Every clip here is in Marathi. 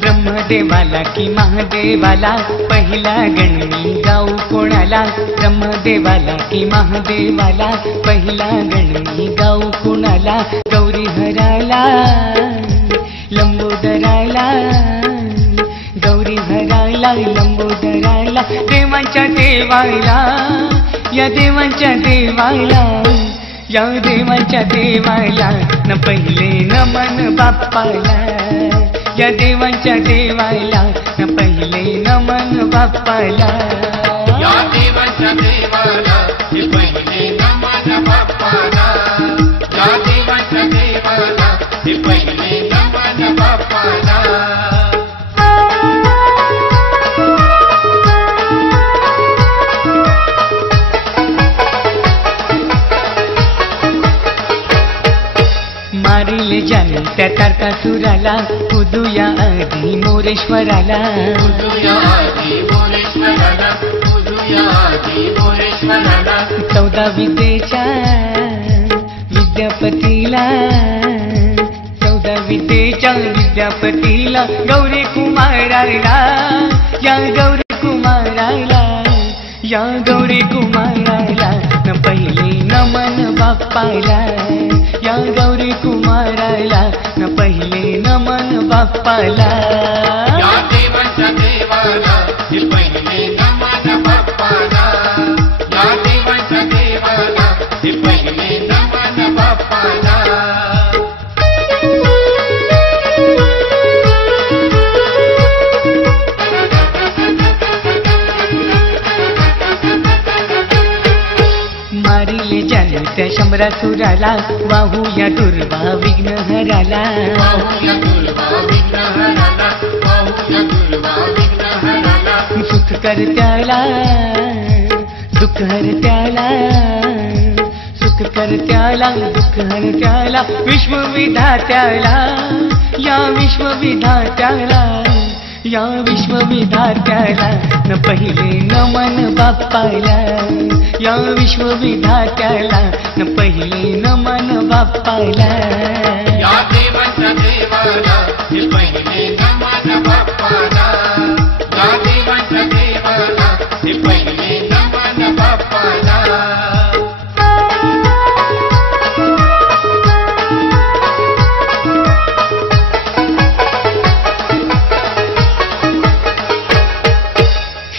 ब्रह्मदेवाला की महादेवाला पहिला गणमी गाऊ कोणाला? ब्रह्मदेवाला की महादेवाला पहिला गणमी गाऊ कोणाला? गौरी हराला लंबोदराला, गौरी हराला लंबोदराला, देवांच्या देवाला, या देवांच्या देवाला, या देवांच्या देवाला न पहिले नमन बाप्पाला, या देवांच्या देवाला न पहिले नमन बाप्पाला, या देवांच्या देवाला हे पहिले नमन बाप्पाला, या देवांच्या देवाला हे पहिले नमन बाप्पाला. मारिले जाणून त्या तारकासुराला, पूजूया आधी मोरेश्वराला, पूजूया आधी मोरेश्वराला, पूजूया आधी मोरेश्वराला. 14 विद्येच्या विद्यापतीला, 14 विद्येच्या विद्यापतीला, गौरी कुमाराला, या गौरी कुमाराला, या गौरी कुमाराला न पहिले नमन बाप्पाला, या गौरी कुमाराला न पहिले नमन बाप्पाला, या देवांच्या देवाला हे पहिले नमन बाप्पाला, या देवांच्या देवाला हे पहिले नमन बाप्पाला. मारिले जाणू त्या शंभरासुराला, वाहूया दुर्वा विघ्नहराला, वाहूया दुर्वा विघ्नहराला, वाहूया दुर्वा विघ्नहराला. सुख करत्याला दुःख हरत्याला, सुख करत्याला दुःख हरत्याला, विश्वविधात्याला, या विश्वविधात्याला, या विश्वविधात्याला न पहिले नमन बाप्पाला, या विश्वविधात्याला न पहिले नमन बाप्पाला, या देवांच्या देवाला हे पहिले नमन बाप्पाला, या देवांच्या देवाला हे पहिले नमन बाप्पाला.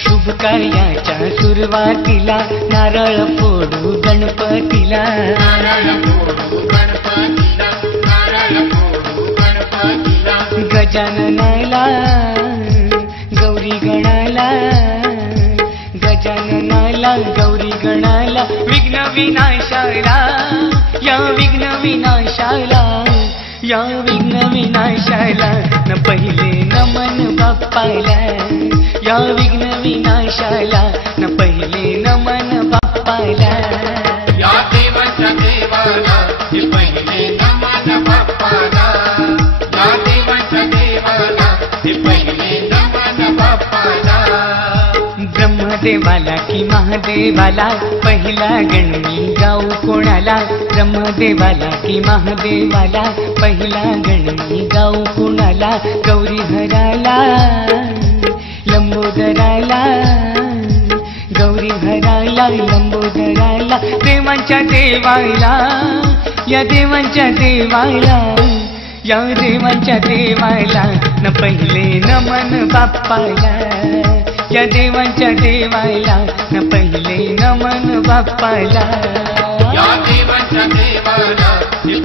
शुभ कार्याच्या सुरुवातीला नारळ फोडू गणपतीला, नारळ फोडू गणपतीला, नारळ फोडू गणपतीला. गजाननाला गौरी गणाला, गजाननाला गौरी गणाला, विघ्न विनाशाला, या विघ्न विनाशाला, या विघ्न विनाशाला न पहिले नमन बाप्पाला, या विघ्न विनाशाला न पहिले नमन बाप्पाला, या देवांच्या देवाला हे पहिले नमन बाप्पाला, या देवांच्या देवाला हे पहिले नमन बाप्पाला. ब्रह्मदेवाला की महादेवाला पहिला गणमी गाऊ कोणाला? ब्रह्मदेवाला की महादेवाला पहिला गणमी गाऊ कोणाला? गौरी हराला लंबोदराला, गौरी हराला लंबोदराला, देवांच्या देवाला, या देवांच्या देवाला, या देवांच्या देवाला न पहिले नमन बाप्पाला, या देवांच्या देवाला न पहिले नमन बाप्पाला, या देवांच्या देवाला हे